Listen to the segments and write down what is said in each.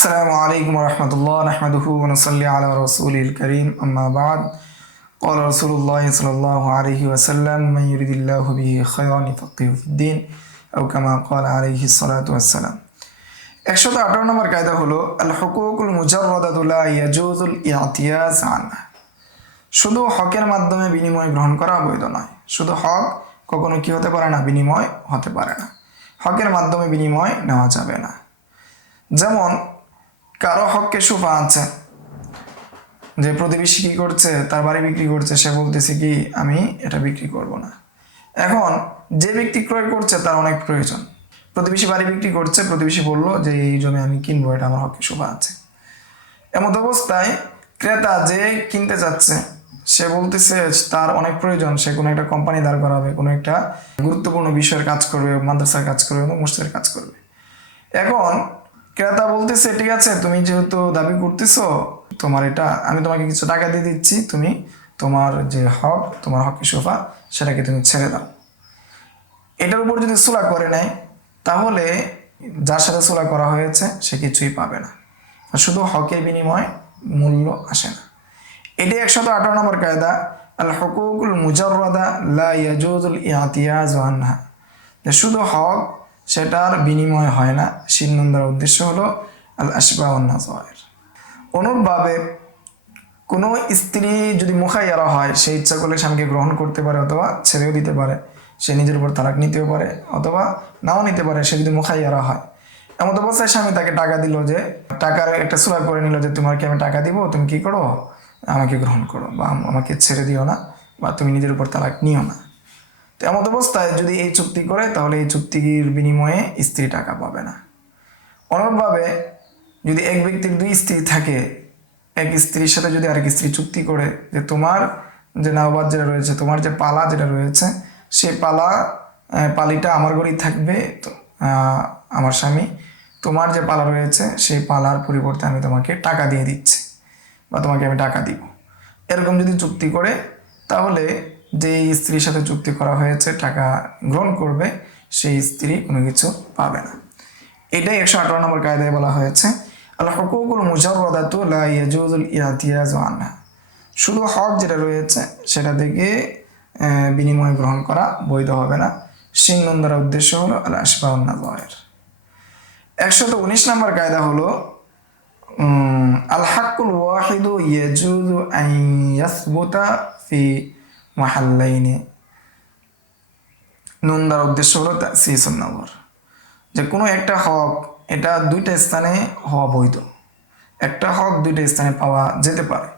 السلام عليكم ورحمة الله نحمده ونصلي على رسوله الكريم أما بعد قال رسول الله صلى الله عليه وسلم من يريد الله به خيرا يفقهه في الدين أو كما قال عليه الصلاة والسلام 118 নম্বর কায়দা হলো আল হুকুকুল মুজাররাদাতু লা ইয়াজুজুল ইআতিয়াজ আনহা। শুধু হকের মাধ্যমে বিনিময় গ্রহণ করা বৈধ নয়। শুধু হক কখনো কি হতে পারে না, বিনিময় হতে পারে না। হকের মাধ্যমে বিনিময় নেওয়া যাবে না। যেমন কারো হককে সুফা আছে, যে প্রতিবেশী কি করছে, তার বাড়ি বিক্রি করছে, সে বলতেছে কি আমি এটা বিক্রি করব না। এখন যে ব্যক্তি ক্রয় করছে তার অনেক প্রয়োজন, প্রতিবেশী বাড়ি বিক্রি করছে, প্রতিবেশী বলল যে এই জমি আমি কিনবো, এটা আমার হককে সুফা আছে। এমন অবস্থায় ক্রেতা যে কিনতে যাচ্ছে সে বলতেছে তার অনেক প্রয়োজন, সে কোনো একটা কোম্পানি দাঁড় করাবে, কোনো একটা গুরুত্বপূর্ণ বিষয়ের কাজ করবে, মাদ্রাসার কাজ করবে, মসজিদের কাজ করবে। এখন ক্রেতা বলতেছে ঠিক আছে, তুমি যেহেতু দাবি করতেছো তোমার এটা, আমি তোমাকে কিছু টাকা দিয়ে দিচ্ছি, তুমি তোমার যে হক, তোমার হকের সোফা সেটাকে তুমি ছেড়ে দাও। এটার উপর যদি সুলা করে নেয় তাহলে যার সাথে সুলা করা হয়েছে সে কিছুই পাবে না, শুধু হকের বিনিময় মূল্য আসে না। এটি 118 নম্বর কায়দা আল হুকুকুল মুজাররাদা লা ইয়াজুজুল ইআতিয়াজ আনহা। শুধু হক সেটার বিনিময় হয় না। শিরনন্দার উদ্দেশ্য হলো আল আশবা ওয়ান নাযায়ের। অনুরূপভাবে কোনো স্ত্রী যদি মুখাইয়ারা হয়, সে ইচ্ছা করলে স্বামীকে গ্রহণ করতে পারে অথবা ছেড়েও দিতে পারে, সে নিজের উপর তালাক নিতেও পারে অথবা নাও নিতে পারে। সে যদি মুখাইয়ারা হয়, এমন অবস্থায় স্বামী তাকে টাকা দিল, যে টাকার একটা সুলা করে নিল যে তোমাকে আমি টাকা দিব, তুমি কি করো, আমাকে গ্রহণ করো বা আমাকে ছেড়ে দিও না, বা তুমি নিজের উপর তালাক নিও না। তো এমন অবস্থায় যদি এই চুক্তি করে তাহলে এই চুক্তির বিনিময়ে স্ত্রী টাকা পাবে না। অনুরূপভাবে যদি এক ব্যক্তির দুই স্ত্রী থাকে, এক স্ত্রীর সাথে যদি আরেক স্ত্রী চুক্তি করে যে তোমার যে নাওবাদ যেটা রয়েছে, তোমার যে পালা যেটা রয়েছে, সেই পালিটা আমার ঘরেই থাকবে, আমার স্বামী, তোমার যে পালা রয়েছে সেই পালার পরিবর্তে আমি তোমাকে টাকা দিয়ে দিচ্ছি বা তোমাকে আমি টাকা দিব, এরকম যদি চুক্তি করে তাহলে যে স্ত্রীর সাথে চুক্তি করা হয়েছে টাকা গ্রহণ করবে, সেই স্ত্রী কোনো কিছু পাবে না। এটাই 118 নম্বর কায়দায় বলা হয়েছে আল হুকুকুল মুজাররাদাতু লা ইয়াজুজুল ইআতিয়াজ আনহা। শুধু হক যেটা রয়েছে সেটা থেকে বিনিময় গ্রহণ করা বৈধ হবে না। শিরনন্দার উদ্দেশ্য হলো আল আশবা ওয়ান নাযায়ের। 119 নম্বর কায়দা হলো আল হাক্কুল ওয়াহিদু ইয়াজুজু আন ইয়াসবুতা ফি মাহাল্লাইনে। নুনদার উদ্দেশ্য হলো তাসিসুন নাযর, যে কোনো একটা হক এটা দুইটা স্থানে হওয়া বৈধ। একটা হক দুইটা স্থানে পাওয়া যেতে পারে,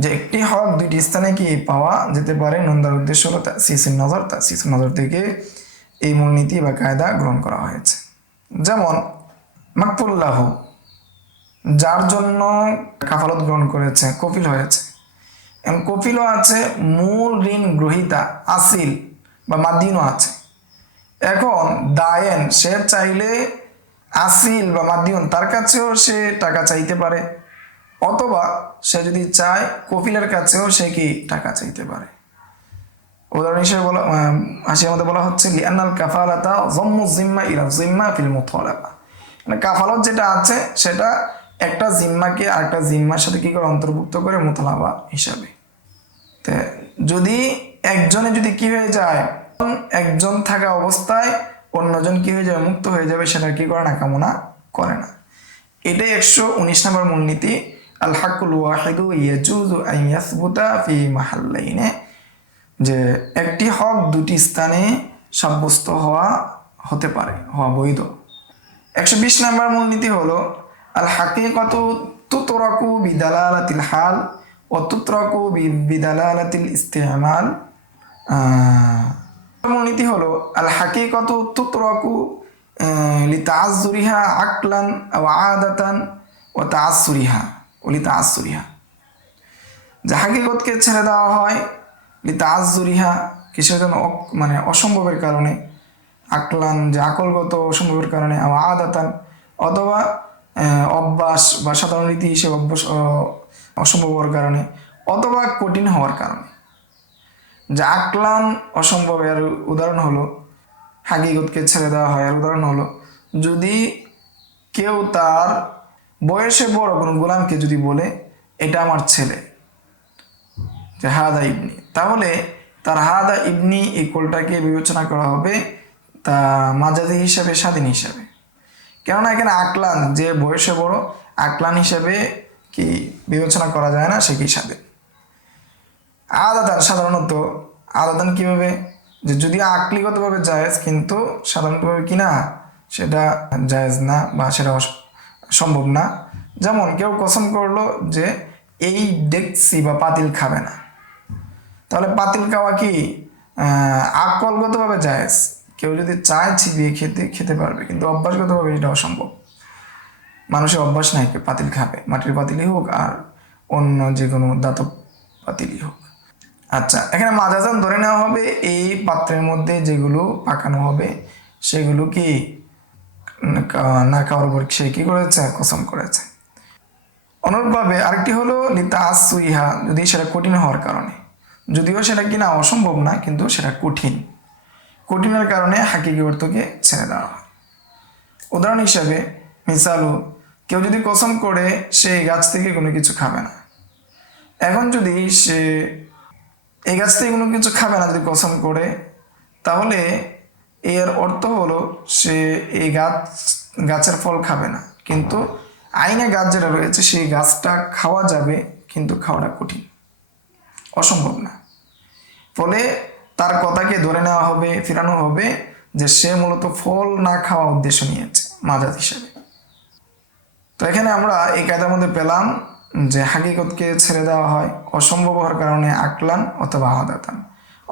যে একটি হক দুইটি স্থানে কি পাওয়া যেতে পারে। নুনদার উদ্দেশ্য হলো তাসিসুন নাযর। তাসিসুন নাযর থেকে এই মূলনীতি বা কায়দা গ্রহণ করা হয়েছে। যেমন মাকফুল্লাহ, যার জন্য কাফালত গ্রহণ করেছে, কফিল হয়েছে, এবং কফিলও আছে, মূল ঋণ গ্রহীতা আসিল বা মাদ্দিনও আছে। এখন দায়েন সে চাইলে আসিল বা মাদ্দিন তার কাছেও সে টাকা চাইতে পারে, অথবা সে যদি চায় কফিলের কাছেও সে কি টাকা চাইতে পারে। উদাহরণ হিসেবে হাসির মধ্যে বলা হচ্ছে লিআন্নাল কাফালাতা যাম্মু জিম্মা ইলা জিম্মা ফিল মুতালাবা। মানে কাফালত যেটা আছে সেটা একটা জিম্মাকে আরেকটা জিম্মার সাথে কি করে অন্তর্ভুক্ত করে মুতালাবা হিসাবে। যদি একজনে যদি কি হয়ে যায়, একজন থাকা অবস্থায় অন্যজন কি হয়ে যাবে, মুক্ত হয়ে যাবে, সেটা কি করে না, কামনা করে না। এটাই 119 নম্বর মূলনীতি আল হাক্কুল ওয়াহিদু ইয়াজুজু আন ইয়াসবুতা ফি মাহাল্লাইনে, যে একটি হক দুটি স্থানে সাব্যস্ত হতে পারে, হওয়া বৈধ। 120 নম্বর মূলনীতি হলো আল হাকিকাতু তুতরাকু বিদালালাতিল হাল ও তুতরাকু বিদালালাতিল ইস্তিমাল। মূলনীতি হলো আল হাকিকাতু তুতরাকু লিতাআজ্জুরিহা আকলান আও আদাতান ওয়া তাআসসুরিহা ও লিতাআসসুরিহা। যে হাকিকতকে ছেড়ে দেওয়া হয় লিতাআজ্জুরিহা, কিসের জন্য, মানে অসম্ভবের কারণে, আকলান যে আকলগত অসম্ভবের কারণে, আও আদাতান অথবা অভ্যাস বা সাধারণ রীতি হিসেবে অসম্ভব হওয়ার কারণে, অথবা কঠিন হওয়ার কারণে। যে আকলান অসম্ভব, এর উদাহরণ হলো হাকিকতকে ছেড়ে দেওয়া হয়। আর উদাহরণ হলো যদি কেউ তার বয়সে বড় কোনো গোলামকে যদি বলে এটা আমার ছেলে, যে হাদা ইবনি, তাহলে তার হাদা ইবনি এই কলটাকে বিবেচনা করা হবে তা মাজাজি হিসাবে, স্বাধীন হিসাবে। কেননা এখানে আকলান, যে বয়সে বড়, আকলান হিসাবে কি বিবেচনা করা যায় না, সে কি স্বাধীন। আদাতান, সাধারণত আদাতান কীভাবে, যে যদি আকলিগতভাবে জায়েজ কিন্তু সাধারণতভাবে কি না, সেটা জায়েজ না বা সেটা সম্ভব না। যেমন কেউ কসম করলো যে এই ডেকসি বা পাতিল খাবে না, তাহলে পাতিল খাওয়া কি আকলগতভাবে জায়েজ, কেউ যদি চায় চিবিয়ে খেতে পারবে, কিন্তু অভ্যাসগতভাবে এটা অসম্ভব। মানুষের অভ্যাস নাই পাতিল খাবে, মাটির পাতিলই হোক আর অন্য যে কোনো ধাতব পাতিলই হোক। আচ্ছা, এখানে মাজাজান ধরে নেওয়া হবে এই পাত্রের মধ্যে যেগুলো পাকানো হবে সেগুলো কি না খাওয়ার উপর সে কি করেছে, কসম করেছে। অনুরূপভাবে আরেকটি হলো লিতা আসুইহা, যদি সেটা কঠিন হওয়ার কারণে, যদিও সেটা কিনা অসম্ভব না কিন্তু সেটা কঠিন, কঠিনের কারণে হাকিকি অর্থকে ছেড়ে দেওয়া হয়। উদাহরণ হিসাবে মিসালু, কেউ যদি কসম করে সেই গাছ থেকে কোনো কিছু খাবে না, এখন যদি সে এই গাছ থেকে কোনো কিছু খাবে না যদি কসম করে, তাহলে এর অর্থ হলো সে এই গাছের ফল খাবে না, কিন্তু আইনে গাছ যেটা রয়েছে সেই গাছটা খাওয়া যাবে, কিন্তু খাওয়াটা কঠিন, অসম্ভব না। ফলে তার কথাকে ধরে নেওয়া হবে, ফিরানো হবে যে সে মূলত ফল না খাওয়া উদ্দেশ্য নিয়েছে মাজাজ হিসেবে। তো এখানে আমরা এই কায়দার মধ্যে পেলাম যে হাকিকতকে ছেড়ে দেওয়া হয় অসম্ভব হওয়ার কারণে আকলান অথবা আদাতান,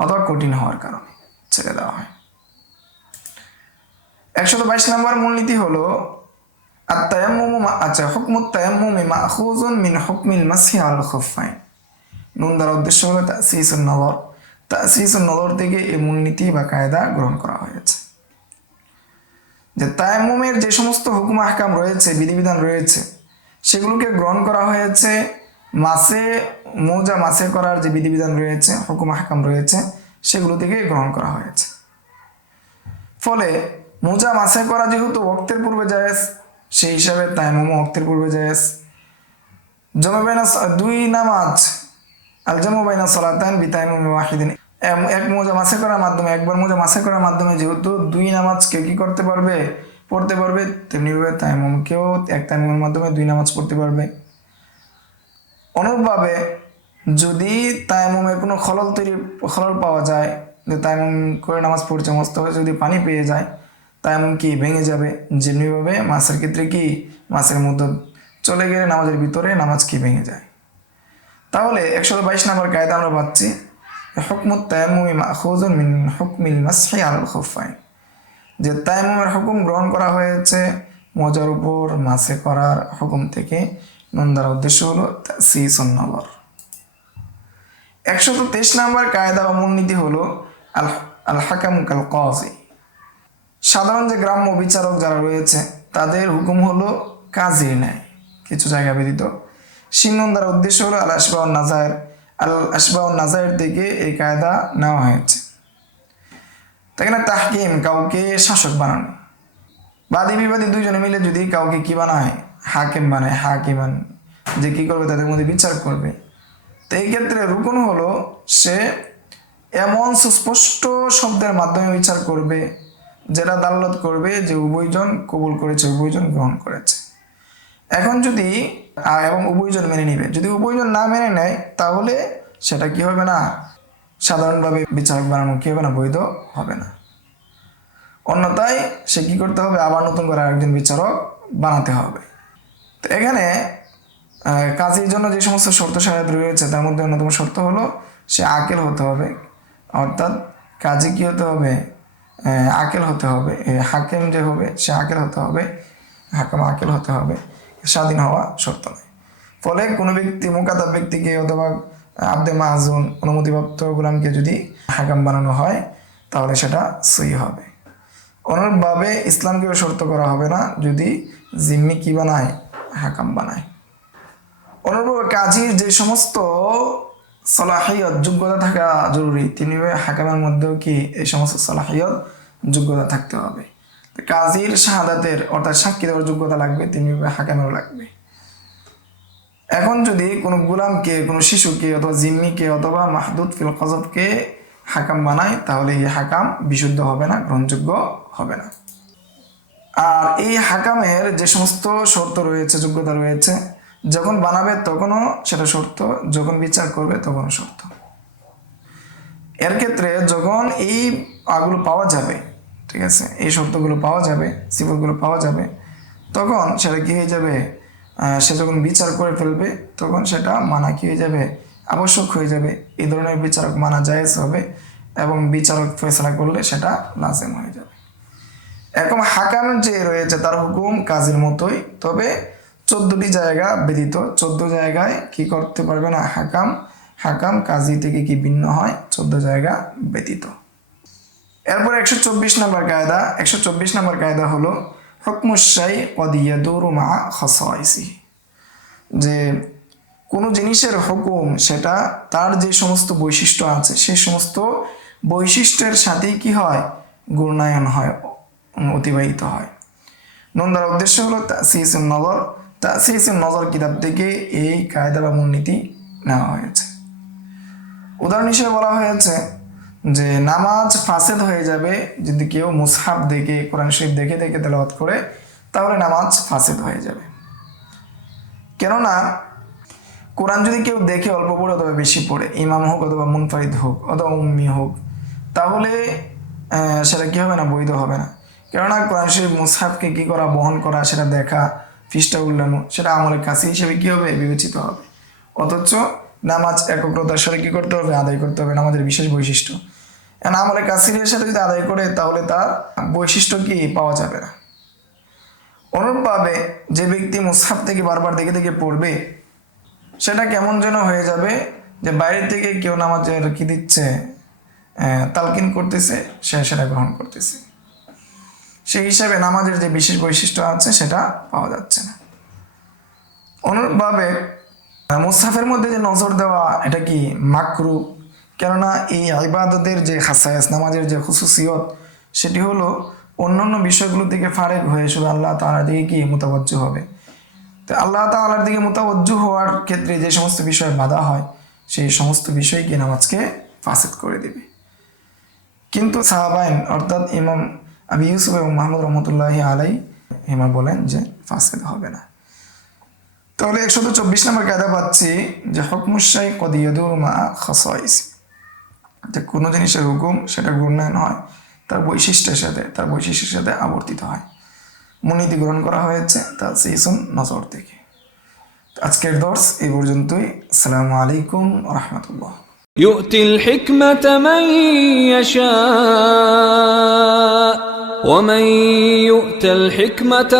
অথবা কঠিন হওয়ার কারণে ছেড়ে দেওয়া হয়। 122 নম্বর মূলনীতি হলো আত-তায়াম্মুম, আচ্ছা, হুকমুত তায়াম্মুমি মাখুযুন মিন হুকমিল মাসহি আলাল খুফাইন। নুন দ্বারা উদ্দেশ্য হলো তাসিসুন নজর, তাসিসুন নজর থেকে এই মূলনীতি বা কায়দা গ্রহণ করা হয়েছে। যে তায়াম্মুমের যে সমস্ত হুকুম আহকাম রয়েছে, বিধিবিধান রয়েছে, সেগুলোকে গ্রহণ করা হয়েছে মাসে করার যে বিধিবিধান রয়েছে, হুকুম আহকাম রয়েছে, সেগুলো থেকে গ্রহণ করা হয়েছে। ফলে মাসে করা যেহেতু ওয়াক্তের পূর্বে জায়েজ, সেই হিসাবে তায়াম্মুম ওয়াক্তের পূর্বে জায়েজ। জামু বাইনা দুই নামাজ, আল জামু বাইনা সালাতান বিতায়াম্মুম ওয়াহিদিন, এক মাসে করার মাধ্যমে, একবার মাসে করার মাধ্যমে যেহেতু দুই নামাজকে কি করতে পারবে, পড়তে পারবে, তেমনিভাবে তায়াম্মুমকেও এক তায়াম্মুমের মাধ্যমে দুই নামাজ পড়তে পারবে। অনুরূপভাবে যদি তায়াম্মুমের কোনো খলল পাওয়া যায়, যে তায়াম্মুম করে নামাজ পড়ছে, মস্তকে যদি পানি পেয়ে যায়, তায়াম্মুম কি ভেঙে যাবে। যেমনিভাবে মাসের ক্ষেত্রে কি মাসের মধ্যে চলে গেলে নামাজের ভিতরে নামাজ কি ভেঙে যায়। তাহলে 122 নম্বর কায়দা আমরা পাচ্ছি হুকমুত তায়াম্মুমি মাখুযুন মিন হুকমিল মাসহি আলাল খুফাইন, যে তায়াম্মুমের হুকুম গ্রহণ করা হয়েছে মোজার উপর মাসে করার হুকুম থেকে। নুন দ্বারা উদ্দেশ্য হলো তাসিসুন নজর। 123 নম্বর কায়দা বা মূলনীতি হলো আল হাকামু কাল কাযী, সাধারণ যে গ্রাম্য বিচারক যারা রয়েছে তাদের হুকুম হলো কাজীর ন্যায়, কিছু জায়গা ব্যতীত। শিনুন দ্বারা উদ্দেশ্য হলো আল আসবাউন নাজায়ের থেকে এই কায়দা নেওয়া হয়েছে। তাই না, তাহকিম, কাউকে শাসক বানানো। বাদী বিবাদী দুইজনে মিলে যদি কাউকে কি বানায়, হাকিম বানায়, হাকিমান, যে কি করবে তাদের মধ্যে বিচার করবে। তো এই ক্ষেত্রে রুকুন হলো সে এমন সুস্পষ্ট শব্দের মাধ্যমে বিচার করবে যেটা দালালত করবে যে উভয়জন কবুল করেছে, উভয়জন গ্রহণ করেছে। এখন যদি এবং উভয়জন মেনে নিবে, যদি উভয়জন না মেনে নেয় তাহলে সেটা কি হবে না, সাধারণভাবে বিচারক বানানো কি হবে না, বৈধ হবে না। অন্যথায় সে কি করতে হবে, আবার নতুন করে আরেকজন বিচারক বানাতে হবে। তো এখানে কাজীর জন্য যে সমস্ত শর্ত সারাত রয়েছে তার মধ্যে অন্যতম শর্ত হলো সে আকেল হতে হবে, অর্থাৎ কাজী কি হতে হবে, আকেল হতে হবে। হাকিম যে হবে সে আকেল হতে হবে, হাকিম আকেল হতে হবে, স্বাধীন হওয়া শর্ত নয়। ফলে কোনো ব্যক্তি, মুকাদ্দাব ব্যক্তিকে অথবা আবদে মাহজুন অনুমতিপ্রাপ্ত গোলামকে যদি হাকাম বানানো হয় তাহলে সেটা সই হবে। অনুরূপভাবে ইসলামকেও শর্ত করা হবে না যদি জিম্মি কি বানায়, হাকাম বানায়। অনুরূপভাবে কাজীর যে সমস্ত সলাহিয়ত, যোগ্যতা থাকা জরুরি, তিনি হাকামের মধ্যেও কি এই সমস্ত সলাহিয়ত, যোগ্যতা থাকতে হবে। কাজীর শাহাদাতের অর্থাৎ সাক্ষী দেওয়ার যোগ্যতা লাগবে, তেমনিভাবে হাকামেরও লাগবে। এখন যদি কোনো গোলামকে, কোনো শিশুকে অথবা জিম্মিকে অথবা মাহদুদ ফিল কযবকে হাকাম বানায়, তাহলে এই হাকাম বিশুদ্ধ হবে না, গ্রহণযোগ্য হবে না। আর এই হাকামের যে সমস্ত শর্ত রয়েছে, যোগ্যতা রয়েছে, যখন বানাবে তখনও সেটা শর্ত, যখন বিচার করবে তখনও শর্ত। এর ক্ষেত্রে যখন এই আগুলো পাওয়া যাবে, ঠিক আছে, এই শর্তগুলো পাওয়া যাবে, সিফাতগুলো পাওয়া যাবে, তখন সেটা কি হয়ে যাবে, সে যখন বিচার করে ফেলবে তখন সেটা মানা কি হয়ে যাবে, আবশ্যক হয়ে যাবে। এই ধরনের বিচারক মানা জায়েজ হবে এবং বিচারক ফয়সালা করলে সেটা লাজিম হয়ে যাবে। এখন হাকাম যে রয়েছে তার হুকুম কাজীর মতোই, তবে 14টি জায়গা ব্যতীত, 14 জায়গায় কি করতে পারবে না হাকাম কাজী থেকে কি ভিন্ন হয়, 14 জায়গা ব্যতীত। এরপর 124 নম্বর কায়দা। 124 নম্বর কায়দা হলো হুকমুশ শাই ক্বাদ ইয়াদুরু মা খাসাইসিহি, যে কোনো জিনিসের হুকুম সেটা তার যে সমস্ত বৈশিষ্ট্য আছে সেই সমস্ত বৈশিষ্ট্যের সাথেই কি হয়, গুণায়ন হয়, অতিবাহিত হয়। নন্দার উদ্দেশ্য হলো তাসিসুন নজর। তাসিসুন নজর কিতাব থেকে এই কায়দা বা মূলনীতি নেওয়া হয়েছে। উদাহরণ হিসেবে বলা হয়েছে যে নামাজ ফাসেদ হয়ে যাবে যদি কেউ মুসহাফ দেখে, কোরআন শরীফ দেখে দেখে তেলাওয়াত করে, তাহলে নামাজ ফাসেদ হয়ে যাবে। কেননা কোরআন যদি কেউ দেখে অল্প পড়ে অথবা বেশি পড়ে, ইমাম হোক অথবা মুনফারিদ হোক অথবা উম্মি হোক, তাহলে সেটা কি হবে না, বৈধ হবে না। কেননা কোরআন শরীফ মুসহাফকে কি করা, বহন করা, সেটা দেখা, পৃষ্ঠা উল্লানো, সেটা আমলের কাছে হিসেবে কি হবে, বিবেচিত হবে। অথচ নামাজ একগ্রতার সাথে কি করতে হবে, আদায় করতে হবে, নামাজের বিশেষ বৈশিষ্ট্য। আমলের কাসিরের সাথে যদি আদায় করে তাহলে তার বৈশিষ্ট্য কি পাওয়া যাবে না। অনুরূপভাবে যে ব্যক্তি মুসহাফ থেকে বারবার দেখে দেখে পড়বে, সেটা কেমন যেন হয়ে যাবে যে বাইরে থেকে কেউ নামাজের কি দিচ্ছে, তালকিন করতেছে, সে সেটা গ্রহণ করতেছে। সেই হিসাবে নামাজের যে বিশেষ বৈশিষ্ট্য আছে সেটা পাওয়া যাচ্ছে না। অনুরূপভাবে মুসহাফের মধ্যে যে নজর দেওয়া, এটা কি মাকরু। কেননা এই ইবাদতের যে খাসায়াস, নামাজের যে খুসুসিয়ত, সেটি হলো অন্যান্য বিষয়গুলো থেকে ফারেক হয়ে শুধু আল্লাহ তাআলার দিকে কি মুতাওয়াজ্জুহ হবে। তো আল্লাহ তাআলার দিকে মুতাওয়াজ্জুহ হওয়ার ক্ষেত্রে যে সমস্ত বিষয় বাধা হয়, সেই সমস্ত বিষয় কি নামাজকে ফাসিদ করে দেবে। কিন্তু সাহাবাইন অর্থাৎ ইমাম আবু ইউসুফ এবং মাহমুদ রহমতুল্লাহি আলাইহিমা বলেন যে ফাসিদ হবে না। তাহলে 124 নম্বর কায়দা পাচ্ছি যে হুকমুশ শাই ক্বাদ ইয়াদুরু মা খাসাইসি, যে কোনো জিনিসের হুকুম সেটা গুণায়ন হয় তার বৈশিষ্ট্যের সাথে আবর্তিত হয়। মূলনীতি গ্রহণ করা হয়েছে তাসিসুন নজর থেকে। আজকের দর্স এই পর্যন্তই। আসসালামু আলাইকুম ওয়া রাহমাতুল্লাহ। يؤتي الحكمة من يشاء ومن يؤت الحكمة